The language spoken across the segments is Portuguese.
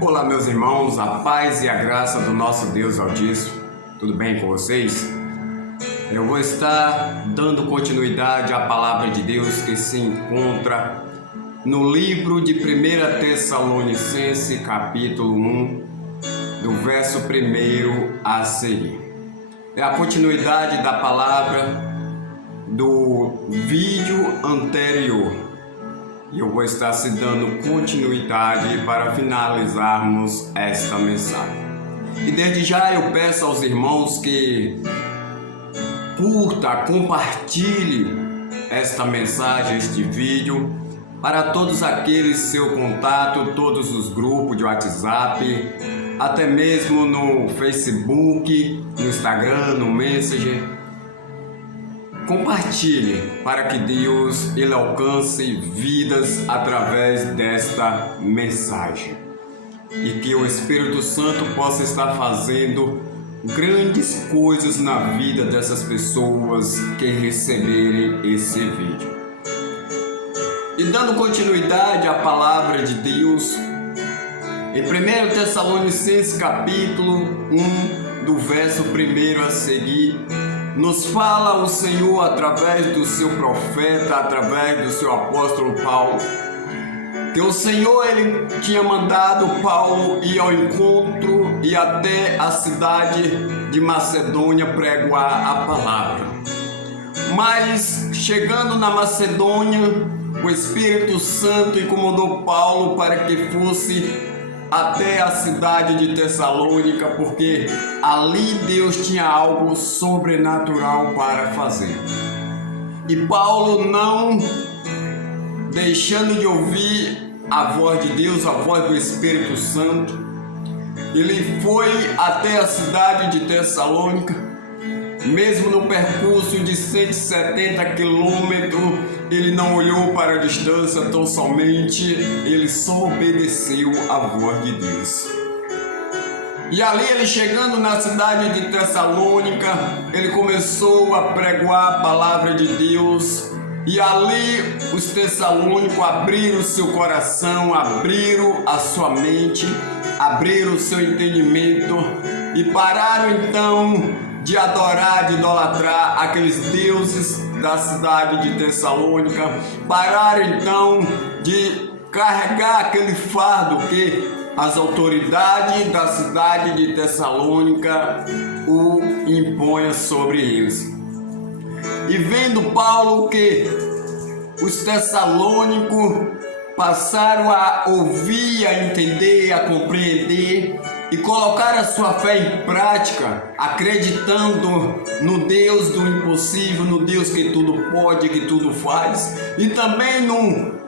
Olá, meus irmãos, a paz e a graça do nosso Deus Altíssimo. Tudo bem com vocês? Eu vou estar dando continuidade à palavra de Deus que se encontra no livro de 1 Tessalonicenses, capítulo 1, do verso 1 a seguir. É a continuidade da palavra do vídeo anterior. E eu vou estar se dando continuidade para finalizarmos esta mensagem. E desde já eu peço aos irmãos que compartilhe esta mensagem, este vídeo, para todos aqueles seu contato, todos os grupos de WhatsApp, até mesmo no Facebook, no Instagram, no Messenger. Compartilhe para que Deus ele alcance vidas através desta mensagem e que o Espírito Santo possa estar fazendo grandes coisas na vida dessas pessoas que receberem esse vídeo. E dando continuidade à palavra de Deus, em 1 Tessalonicenses capítulo 1, do verso 1 a seguir, nos fala o Senhor através do seu profeta, através do seu apóstolo Paulo, que o Senhor ele tinha mandado Paulo ir ao encontro e até a cidade de Macedônia pregar a palavra. Mas chegando na Macedônia, o Espírito Santo incomodou Paulo para que fosse até a cidade de Tessalônica, porque ali Deus tinha algo sobrenatural para fazer. E Paulo, não deixando de ouvir a voz de Deus, a voz do Espírito Santo, ele foi até a cidade de Tessalônica. Mesmo no percurso de 170 quilômetros, ele não olhou para a distância, tão somente ele só obedeceu à voz de Deus. E ali ele chegando na cidade de Tessalônica, ele começou a pregar a palavra de Deus. E ali os tessalônicos abriram o seu coração, abriram a sua mente, abriram o seu entendimento e pararam então de adorar, de idolatrar aqueles deuses da cidade de Tessalônica. Pararam então de carregar aquele fardo que as autoridades da cidade de Tessalônica o impõem sobre eles. E vendo Paulo que os tessalônicos passaram a ouvir, a entender, a compreender e colocar a sua fé em prática, acreditando no Deus do impossível, no Deus que tudo pode, que tudo faz, e também no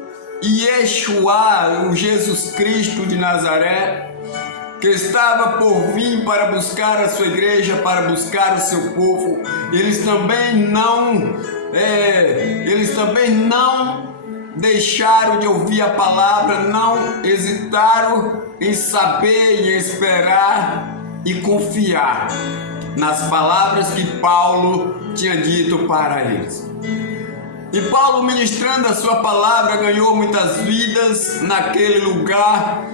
Yeshua, o Jesus Cristo de Nazaré, que estava por vir para buscar a sua igreja, para buscar o seu povo. Eles também não deixaram de ouvir a palavra, não hesitaram em saber, em esperar e confiar nas palavras que Paulo tinha dito para eles. E Paulo, ministrando a sua palavra, ganhou muitas vidas naquele lugar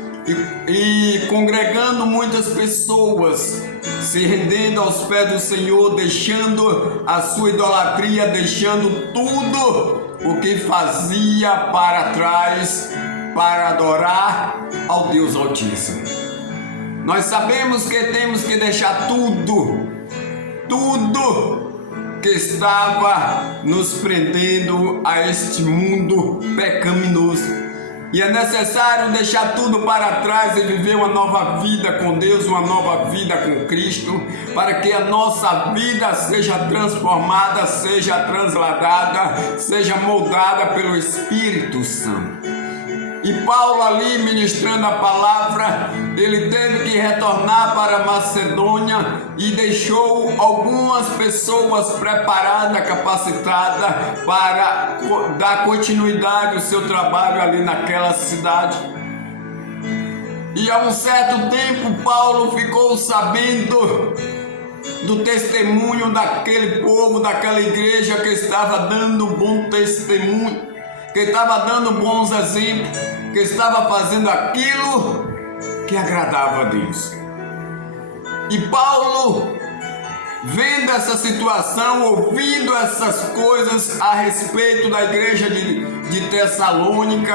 e congregando muitas pessoas, se rendendo aos pés do Senhor, deixando a sua idolatria, deixando tudo o que fazia para trás, para adorar ao Deus Altíssimo. Nós sabemos que temos que deixar tudo que estava nos prendendo a este mundo pecaminoso. E é necessário deixar tudo para trás e viver uma nova vida com Deus, uma nova vida com Cristo, para que a nossa vida seja transformada, seja transladada, seja moldada pelo Espírito Santo. E Paulo ali ministrando a palavra, ele teve que retornar para a Macedônia e deixou algumas pessoas preparadas, capacitadas para dar continuidade ao seu trabalho ali naquela cidade. E a um certo tempo Paulo ficou sabendo do testemunho daquele povo, daquela igreja que estava dando bom testemunho, que estava dando bons exemplos, que estava fazendo aquilo que agradava a Deus. E Paulo, vendo essa situação, ouvindo essas coisas a respeito da igreja de Tessalônica,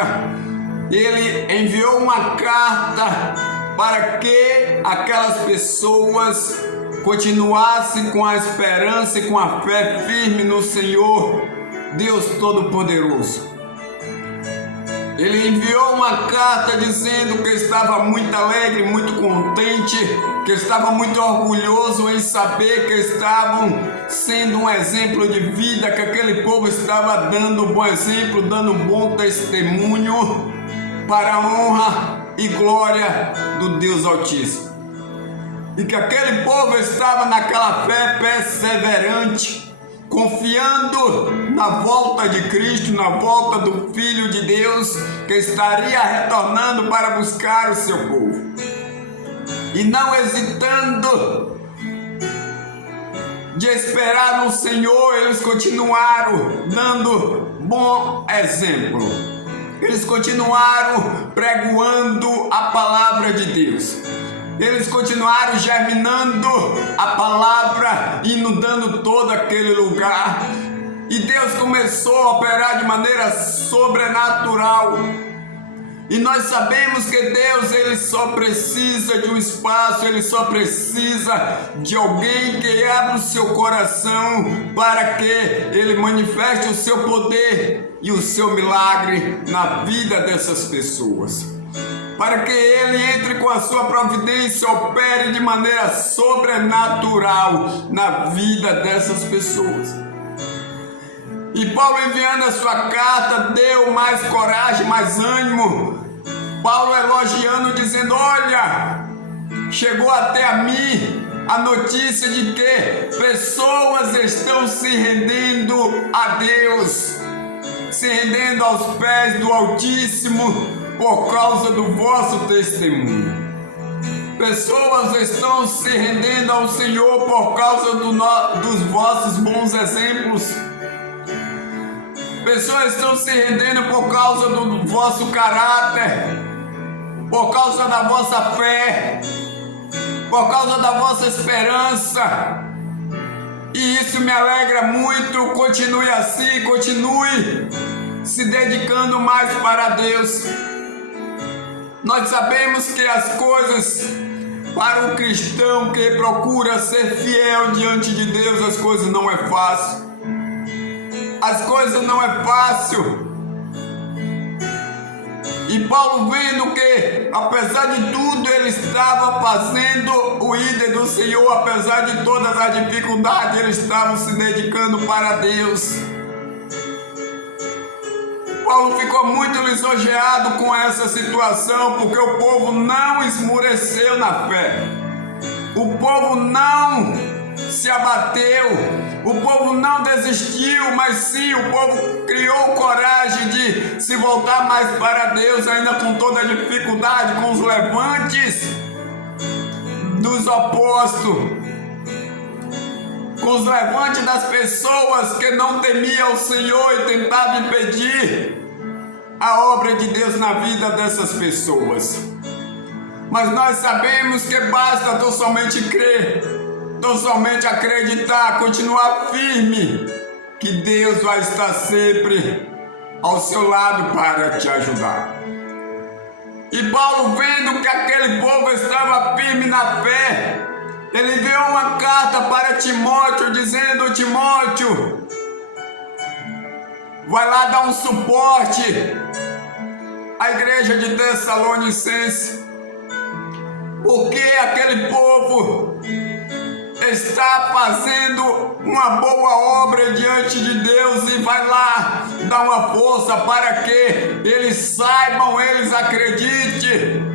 ele enviou uma carta para que aquelas pessoas continuassem com a esperança e com a fé firme no Senhor, Deus Todo-Poderoso. Ele enviou uma carta dizendo que estava muito alegre, muito contente, que estava muito orgulhoso em saber que estavam sendo um exemplo de vida, que aquele povo estava dando um bom exemplo, dando um bom testemunho para a honra e glória do Deus Altíssimo. E que aquele povo estava naquela fé perseverante, confiando na volta de Cristo, na volta do Filho de Deus, que estaria retornando para buscar o seu povo. E não hesitando de esperar no Senhor, eles continuaram dando bom exemplo. Eles continuaram pregoando a palavra de Deus. Eles continuaram germinando a palavra, inundando todo aquele lugar. E Deus começou a operar de maneira sobrenatural. E nós sabemos que Deus, ele só precisa de um espaço, ele só precisa de alguém que abra o seu coração para que ele manifeste o seu poder e o seu milagre na vida dessas pessoas. Para que ele entre com a sua providência, opere de maneira sobrenatural na vida dessas pessoas. E Paulo, enviando a sua carta, deu mais coragem, mais ânimo. Paulo elogiando, dizendo: olha, chegou até a mim a notícia de que pessoas estão se rendendo a Deus, se rendendo aos pés do Altíssimo, por causa do vosso testemunho. Pessoas estão se rendendo ao Senhor por causa dos vossos bons exemplos. Pessoas estão se rendendo por causa do vosso caráter, por causa da vossa fé, por causa da vossa esperança. E isso me alegra muito. Continue assim, continue se dedicando mais para Deus. Nós sabemos que as coisas, para o cristão que procura ser fiel diante de Deus, as coisas não é fácil. As coisas não é fácil. E Paulo, vendo que, apesar de tudo, ele estava fazendo o ídolo do Senhor, apesar de todas as dificuldades, ele estava se dedicando para Deus. Paulo ficou muito lisonjeado com essa situação, porque o povo não esmureceu na fé. O povo não se abateu, o povo não desistiu, mas sim, o povo criou coragem de se voltar mais para Deus, ainda com toda a dificuldade, com os levantes dos opostos, com os levantes das pessoas que não temiam o Senhor e tentavam impedir a obra de Deus na vida dessas pessoas. Mas nós sabemos que basta tão somente crer, tão somente acreditar, continuar firme, que Deus vai estar sempre ao seu lado para te ajudar. E Paulo, vendo que aquele povo estava firme na fé, ele enviou uma carta para Timóteo, dizendo: Timóteo, vai lá dar um suporte à igreja de Tessalonicense, porque aquele povo está fazendo uma boa obra diante de Deus, e vai lá dar uma força para que eles saibam, eles acreditem,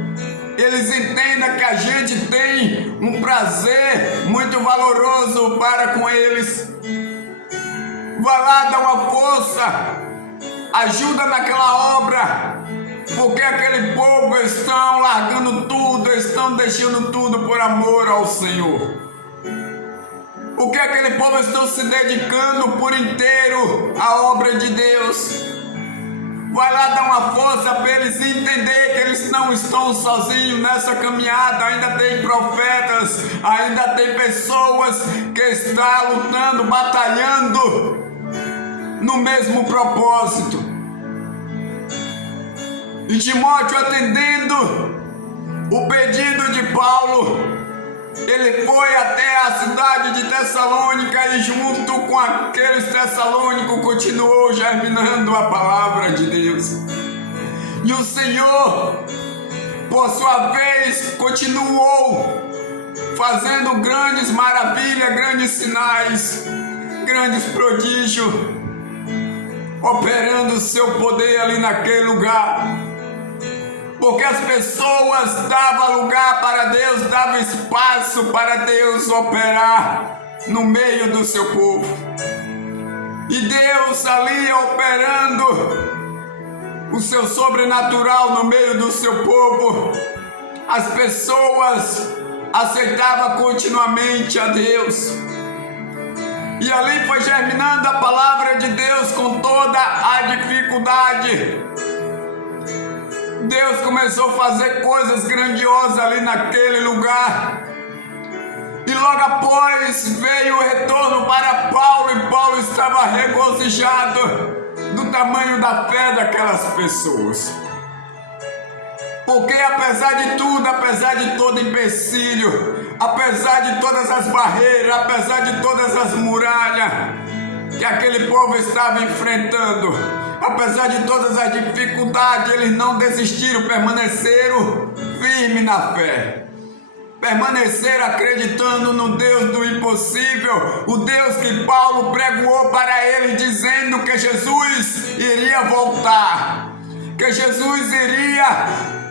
eles entendam que a gente tem um prazer muito valoroso para com eles. Vai lá dar uma força, ajuda naquela obra, porque aquele povo estão largando tudo, estão deixando tudo por amor ao Senhor. Porque aquele povo estão se dedicando por inteiro à obra de Deus. Vai lá dar uma força para eles entender que eles não estão sozinhos nessa caminhada. Ainda tem profetas, ainda tem pessoas que estão lutando, batalhando no mesmo propósito. E Timóteo, atendendo o pedido de Paulo, ele foi até a cidade de Tessalônica e junto com aqueles tessalônicos continuou germinando a palavra de Deus. E o Senhor, por sua vez, continuou fazendo grandes maravilhas, grandes sinais, grandes prodígios, operando o seu poder ali naquele lugar. Porque as pessoas davam lugar para Deus, davam espaço para Deus operar no meio do seu povo. E Deus ali operando o seu sobrenatural no meio do seu povo. As pessoas aceitavam continuamente a Deus. E ali foi germinando a palavra de Deus com toda a dificuldade. Deus começou a fazer coisas grandiosas ali naquele lugar. E logo após veio o retorno para Paulo, e Paulo estava regozijado do tamanho da fé daquelas pessoas. Porque apesar de tudo, apesar de todo empecilho, apesar de todas as barreiras, apesar de todas as muralhas que aquele povo estava enfrentando, apesar de todas as dificuldades, eles não desistiram, permaneceram firmes na fé. Permaneceram acreditando no Deus do impossível, o Deus que Paulo pregou para eles, dizendo que Jesus iria voltar, que Jesus iria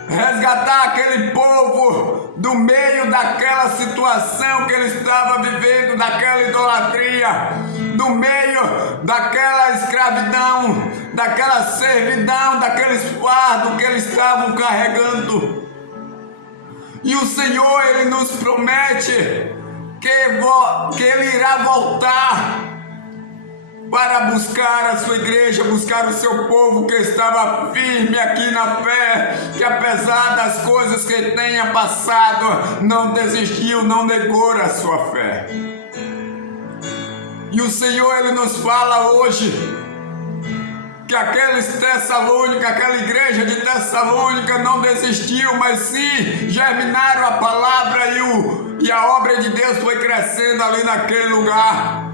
resgatar aquele povo do meio daquela situação que ele estava vivendo, daquela idolatria, do meio daquela escravidão, daquela servidão, daqueles fardos que eles estavam carregando. E o Senhor, Ele nos promete que Ele irá voltar para buscar a sua igreja, buscar o seu povo que estava firme aqui na fé, que apesar das coisas que tenha passado, não desistiu, não negou a sua fé. E o Senhor, Ele nos fala hoje que aqueles Tessalônica, aquela igreja de Tessalônica não desistiu, mas sim germinaram a palavra e a obra de Deus foi crescendo ali naquele lugar.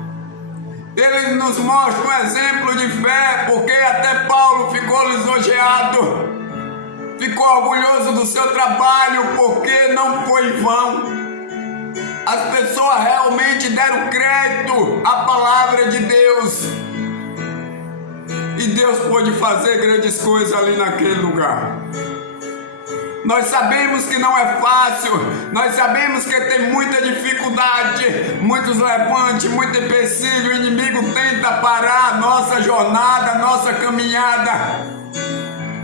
Ele nos mostra um exemplo de fé, porque até Paulo ficou lisonjeado, ficou orgulhoso do seu trabalho, porque não foi em vão. As pessoas realmente deram crédito à palavra de Deus. E Deus pôde fazer grandes coisas ali naquele lugar. Nós sabemos que não é fácil, nós sabemos que tem muita dificuldade, muitos levantes, muito empecilho, o inimigo tenta parar a nossa jornada, a nossa caminhada.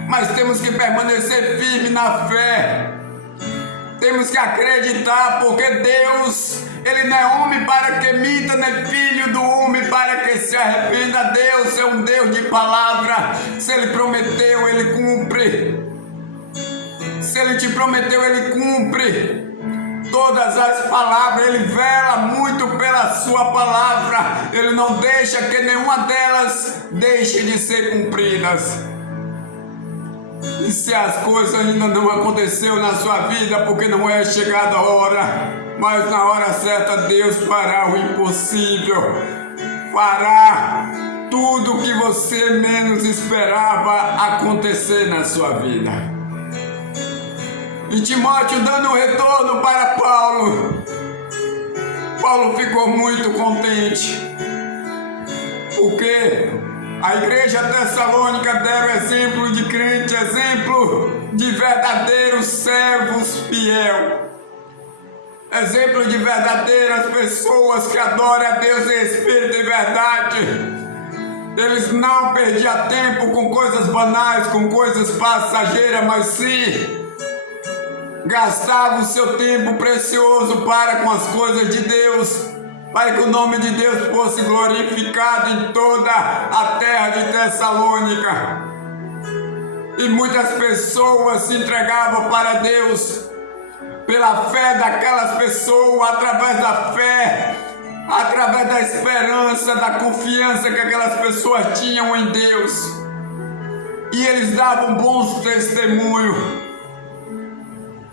Mas temos que permanecer firme na fé. Temos que acreditar, porque Deus, Ele não é homem para que minta, nem filho do homem para que se arrependa. Deus é um Deus de palavra. Se Ele prometeu, Ele cumpre. Se Ele te prometeu, Ele cumpre. Todas as palavras, Ele vela muito pela sua palavra. Ele não deixa que nenhuma delas deixe de ser cumpridas. E se as coisas ainda não aconteceu na sua vida, porque não é chegada a hora, mas na hora certa Deus fará o impossível, fará tudo que você menos esperava acontecer na sua vida. E Timóteo dando um retorno para Paulo, Paulo ficou muito contente, porque a igreja tessalônica deram exemplo de crente, exemplo de verdadeiros servos fiel, exemplo de verdadeiras pessoas que adoram a Deus em espírito e verdade. Eles não perdiam tempo com coisas banais, com coisas passageiras, mas sim gastavam o seu tempo precioso para com as coisas de Deus, para que o nome de Deus fosse glorificado em toda a terra de Tessalônica. E muitas pessoas se entregavam para Deus pela fé daquelas pessoas, através da fé, através da esperança, da confiança que aquelas pessoas tinham em Deus. E eles davam bons testemunhos.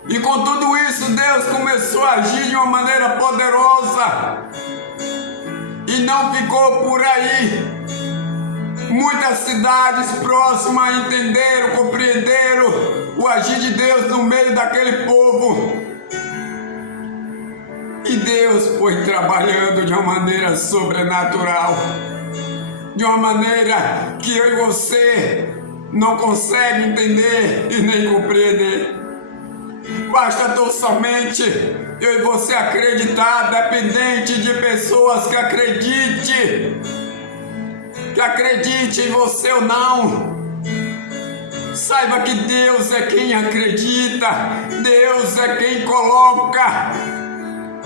E com tudo isso, Deus começou a agir de uma maneira poderosa. E não ficou por aí. Muitas cidades próximas entenderam, compreenderam o agir de Deus no meio daquele povo. E Deus foi trabalhando de uma maneira sobrenatural, de uma maneira que eu e você não consegue entender e nem compreender. Basta tão somente eu e você acreditar, dependente de pessoas que acredite em você ou não. Saiba que Deus é quem acredita, Deus é quem coloca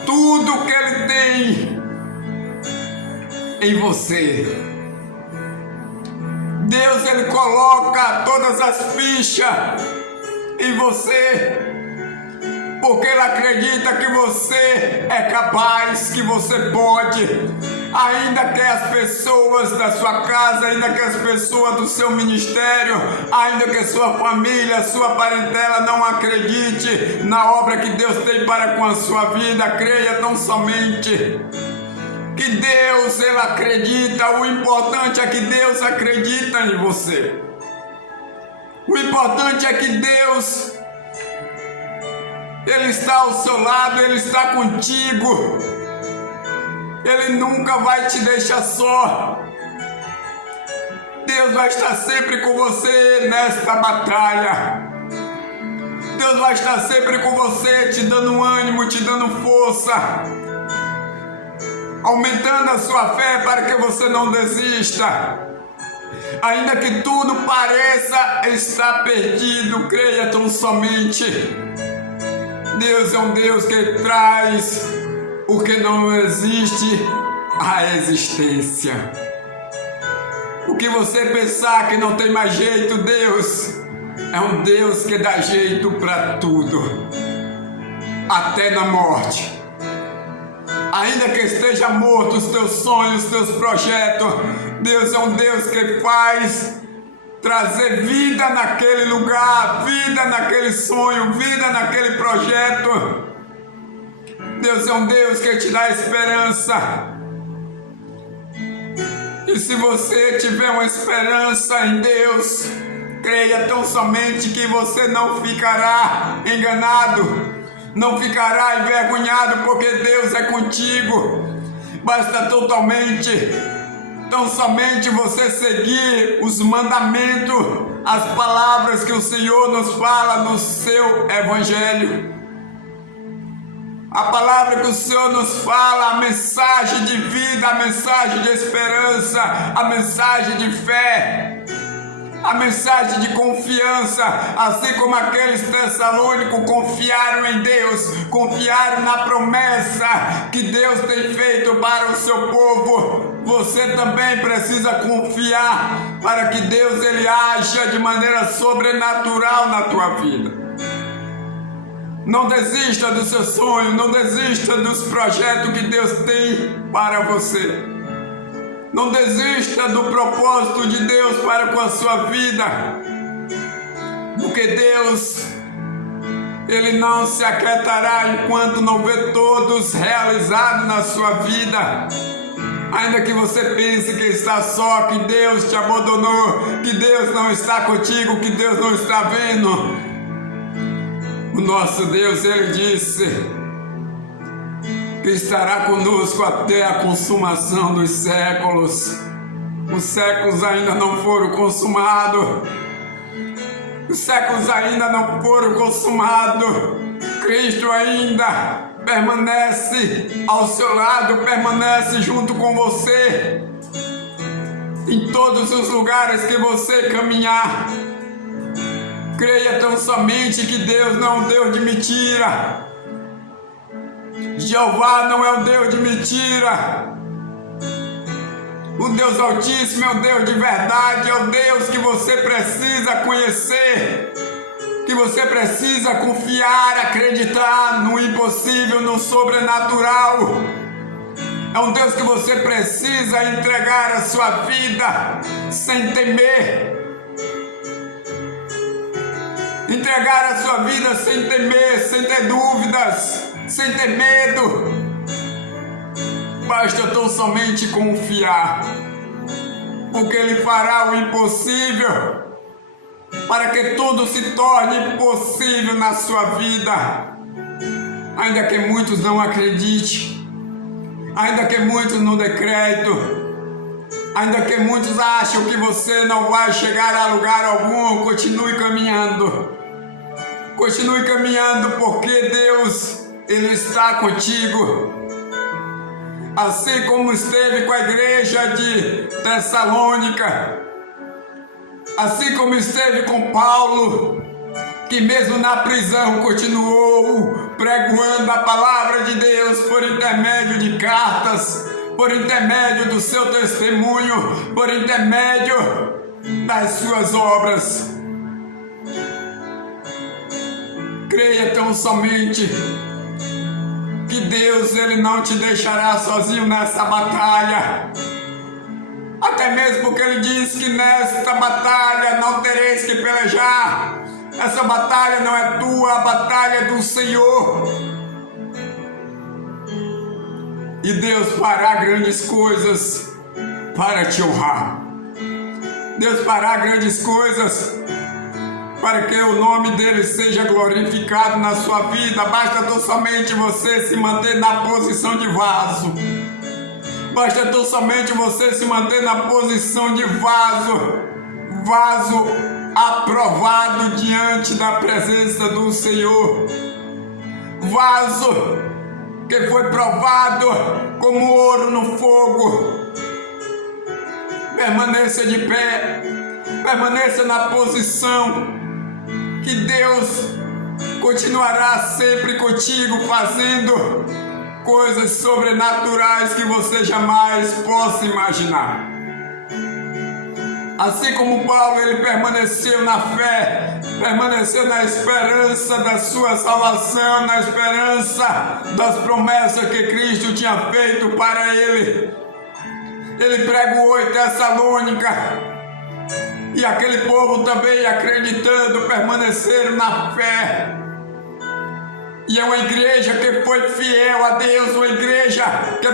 tudo que Ele tem em você. Deus, Ele coloca todas as fichas em você, porque Ele acredita que você é capaz, que você pode. Ainda que as pessoas da sua casa, ainda que as pessoas do seu ministério, ainda que a sua família, a sua parentela não acredite na obra que Deus tem para com a sua vida, creia tão somente que Deus, Ele acredita. O importante é que Deus acredita em você. O importante é que Deus, Ele está ao seu lado, Ele está contigo. Ele nunca vai te deixar só. Deus vai estar sempre com você nesta batalha. Deus vai estar sempre com você, te dando ânimo, te dando força, aumentando a sua fé para que você não desista. Ainda que tudo pareça estar perdido, creia tão somente. Deus é um Deus que traz o que não existe à existência. O que você pensar que não tem mais jeito, Deus é um Deus que dá jeito para tudo, até na morte. Ainda que esteja morto os teus sonhos, os teus projetos, Deus é um Deus que faz trazer vida naquele lugar, vida naquele sonho, vida naquele projeto. Deus é um Deus que te dá esperança. E se você tiver uma esperança em Deus, creia tão somente que você não ficará enganado, não ficará envergonhado, porque Deus é contigo. Basta tão somente você seguir os mandamentos, as palavras que o Senhor nos fala no seu Evangelho. A palavra que o Senhor nos fala, a mensagem de vida, a mensagem de esperança, a mensagem de fé, a mensagem de confiança, assim como aqueles tessalônicos confiaram em Deus, confiaram na promessa que Deus tem feito para o seu povo. Você também precisa confiar para que Deus ele haja de maneira sobrenatural na tua vida. Não desista do seu sonho, não desista dos projetos que Deus tem para você. Não desista do propósito de Deus para com a sua vida, porque Deus, Ele não se aquietará enquanto não vê todos realizados na sua vida. Ainda que você pense que está só, que Deus te abandonou, que Deus não está contigo, que Deus não está vendo, o nosso Deus, Ele disse que estará conosco até a consumação dos séculos. Os séculos ainda não foram consumados. Os séculos ainda não foram consumados. Cristo ainda permanece ao seu lado, permanece junto com você em todos os lugares que você caminhar. Creia tão somente que Deus não é um Deus de mentira. Jeová não é um Deus de mentira. O Deus Altíssimo é o Deus de verdade, é o Deus que você precisa conhecer, que você precisa confiar, acreditar no impossível, no sobrenatural. É um Deus que você precisa entregar a sua vida sem temer. Entregar a sua vida sem temer, sem ter dúvidas, sem ter medo. Basta tão somente confiar, porque Ele fará o impossível para que tudo se torne possível na sua vida. Ainda que muitos não acreditem, ainda que muitos não decretem, ainda que muitos acham que você não vai chegar a lugar algum, continue caminhando. Continue caminhando, porque Deus, Ele está contigo. Assim como esteve com a igreja de Tessalônica, assim como esteve com Paulo, que mesmo na prisão continuou pregando a palavra de Deus por intermédio de cartas, por intermédio do seu testemunho, por intermédio das suas obras. Creia tão somente que Deus, Ele não te deixará sozinho nessa batalha. Até mesmo porque Ele diz que nesta batalha não tereis que pelejar. Essa batalha não é tua, a batalha é do Senhor. E Deus fará grandes coisas para te honrar. Deus fará grandes coisas para que o nome dele seja glorificado na sua vida. Basta tão somente você se manter na posição de vaso. Basta tão somente você se manter na posição de vaso. Vaso aprovado diante da presença do Senhor. Vaso que foi provado como ouro no fogo. Permaneça de pé. Permaneça na posição, que Deus continuará sempre contigo, fazendo coisas sobrenaturais que você jamais possa imaginar. Assim como Paulo, ele permaneceu na fé, permaneceu na esperança da sua salvação, na esperança das promessas que Cristo tinha feito para ele. Ele pregou em Tessalônica, e aquele povo também, acreditando, permaneceram na fé. E é uma igreja que foi fiel a Deus, uma igreja que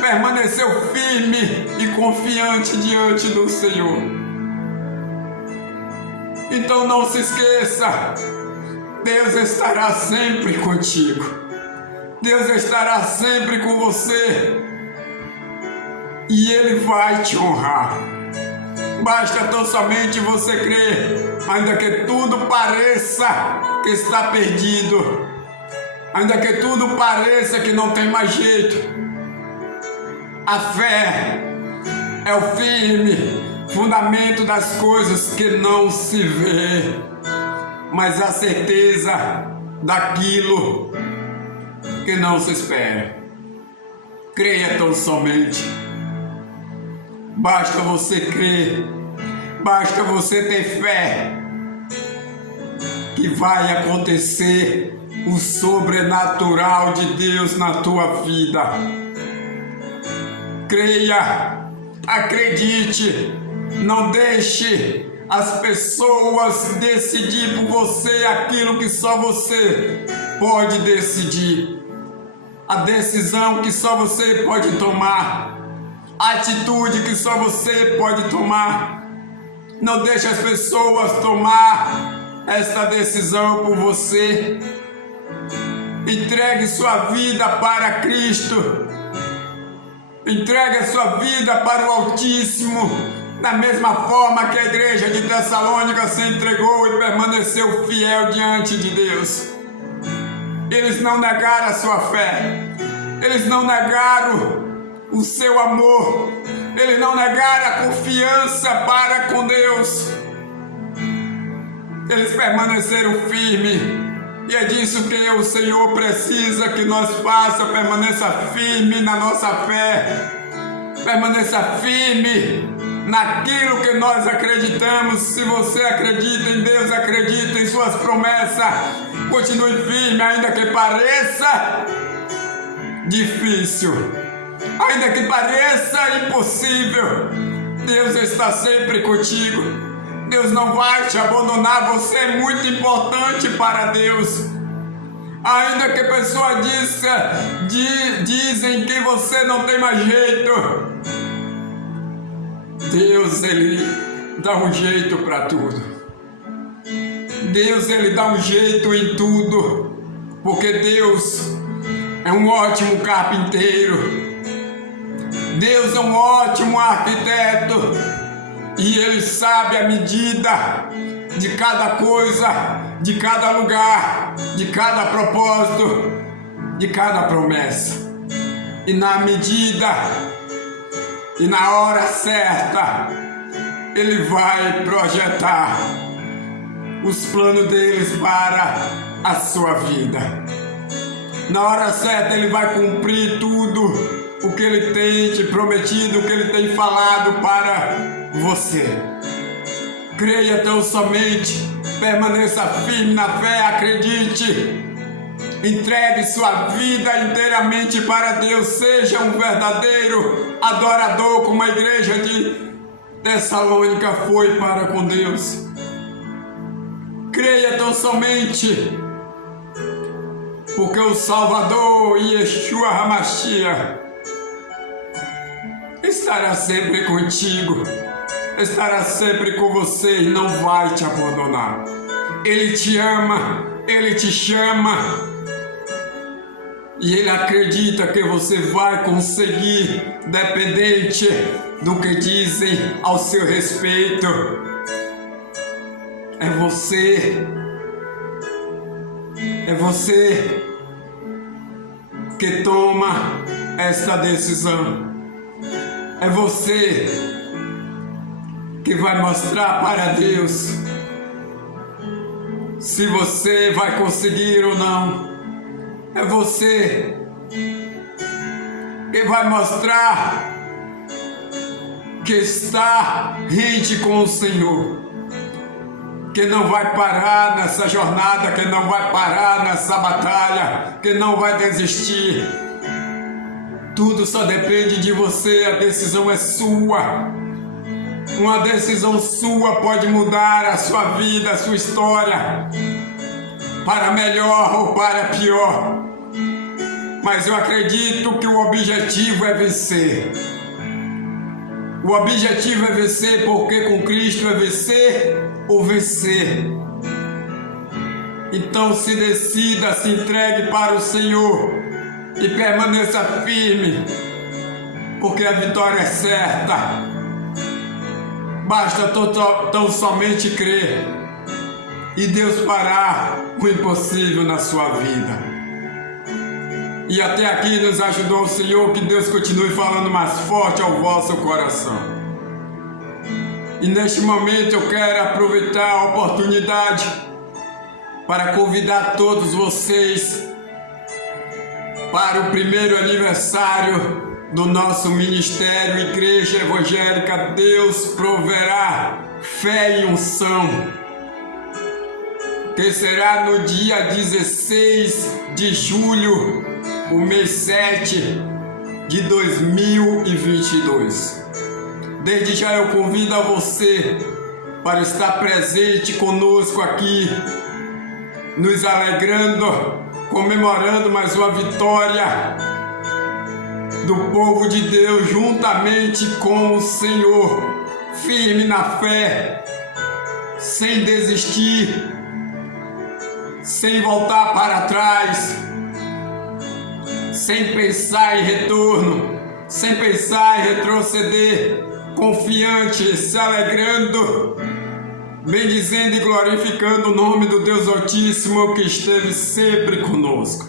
permaneceu firme e confiante diante do Senhor. Então não se esqueça, Deus estará sempre contigo. Deus estará sempre com você. E Ele vai te honrar. Basta tão somente você crer, ainda que tudo pareça que está perdido, ainda que tudo pareça que não tem mais jeito. A fé é o firme fundamento das coisas que não se vê, mas a certeza daquilo que não se espera. Creia tão somente. Basta você crer, basta você ter fé, que vai acontecer o sobrenatural de Deus na tua vida. Creia, acredite, não deixe as pessoas decidir por você aquilo que só você pode decidir. A decisão que só você pode tomar. A atitude que só você pode tomar. Não deixe as pessoas tomar esta decisão por você. Entregue sua vida para Cristo. Entregue a sua vida para o Altíssimo, da mesma forma que a igreja de Tessalônica se entregou e permaneceu fiel diante de Deus. Eles não negaram a sua fé. Eles não negaram o seu amor, eles não negaram a confiança para com Deus. Eles permaneceram firmes, e é disso que o Senhor precisa que nós façamos, permaneça firme na nossa fé, permaneça firme naquilo que nós acreditamos. Se você acredita em Deus, acredita em suas promessas, continue firme, ainda que pareça difícil, ainda que pareça impossível. Deus está sempre contigo. Deus não vai te abandonar. Você é muito importante para Deus. Ainda que pessoas dizem que você não tem mais jeito, Deus, Ele dá um jeito para tudo. Deus, Ele dá um jeito em tudo, porque Deus é um ótimo carpinteiro. Deus é um ótimo arquiteto e Ele sabe a medida de cada coisa, de cada lugar, de cada propósito, de cada promessa. E na medida e na hora certa, Ele vai projetar os planos deles para a sua vida. Na hora certa, Ele vai cumprir tudo o que Ele tem te prometido, o que Ele tem falado para você. Creia tão somente, permaneça firme na fé, acredite, entregue sua vida inteiramente para Deus, seja um verdadeiro adorador, como a igreja de Tessalônica foi para com Deus. Creia tão somente, porque o Salvador, Yeshua HaMashiach, estará sempre contigo, estará sempre com você e não vai te abandonar. Ele te ama, Ele te chama e Ele acredita que você vai conseguir, dependente do que dizem ao seu respeito. É você que toma esta decisão. É você que vai mostrar para Deus se você vai conseguir ou não. É você que vai mostrar que está rente com o Senhor, que não vai parar nessa jornada, que não vai parar nessa batalha, que não vai desistir. Tudo só depende de você, a decisão é sua. Uma decisão sua pode mudar a sua vida, a sua história, para melhor ou para pior. Mas eu acredito que o objetivo é vencer. O objetivo é vencer, porque com Cristo é vencer ou vencer. Então se decida, se entregue para o Senhor e permaneça firme, porque a vitória é certa. Basta tão somente crer e Deus fará o impossível na sua vida. E até aqui nos ajudou o Senhor, que Deus continue falando mais forte ao vosso coração. E neste momento eu quero aproveitar a oportunidade para convidar todos vocês para o primeiro aniversário do nosso ministério Igreja Evangélica Deus Proverá Fé e Unção, que será no dia 16 de julho, o mês 7 de 2022. Desde já eu convido a você para estar presente conosco aqui, nos alegrando, comemorando mais uma vitória do povo de Deus juntamente com o Senhor, firme na fé, sem desistir, sem voltar para trás, sem pensar em retorno, sem pensar em retroceder, confiante, se alegrando, bendizendo e glorificando o nome do Deus Altíssimo que esteve sempre conosco.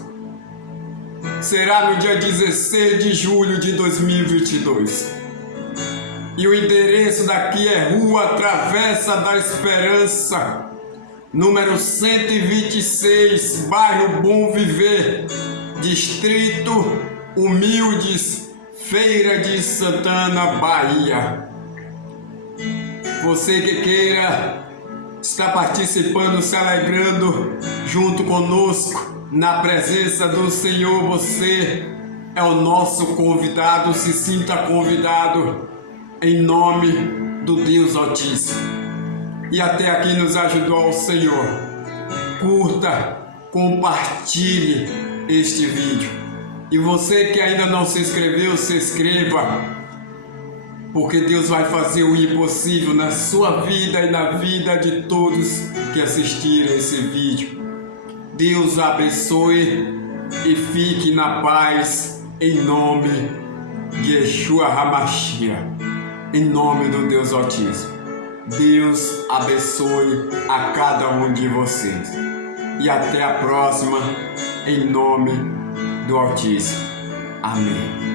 Será no dia 16 de julho de 2022. E o endereço daqui é Rua Travessa da Esperança, número 126, bairro Bom Viver, Distrito Humildes, Feira de Santana, Bahia. Você que queira estar participando, se alegrando junto conosco na presença do Senhor, você é o nosso convidado. Se sinta convidado em nome do Deus Altíssimo. E até aqui nos ajudou o Senhor. Curta, compartilhe este vídeo. E você que ainda não se inscreveu, se inscreva, porque Deus vai fazer o impossível na sua vida e na vida de todos que assistirem esse vídeo. Deus abençoe e fique na paz em nome de Yeshua HaMashiach, em nome do Deus Altíssimo. Deus abençoe a cada um de vocês. E até a próxima, em nome do Altíssimo. Amém.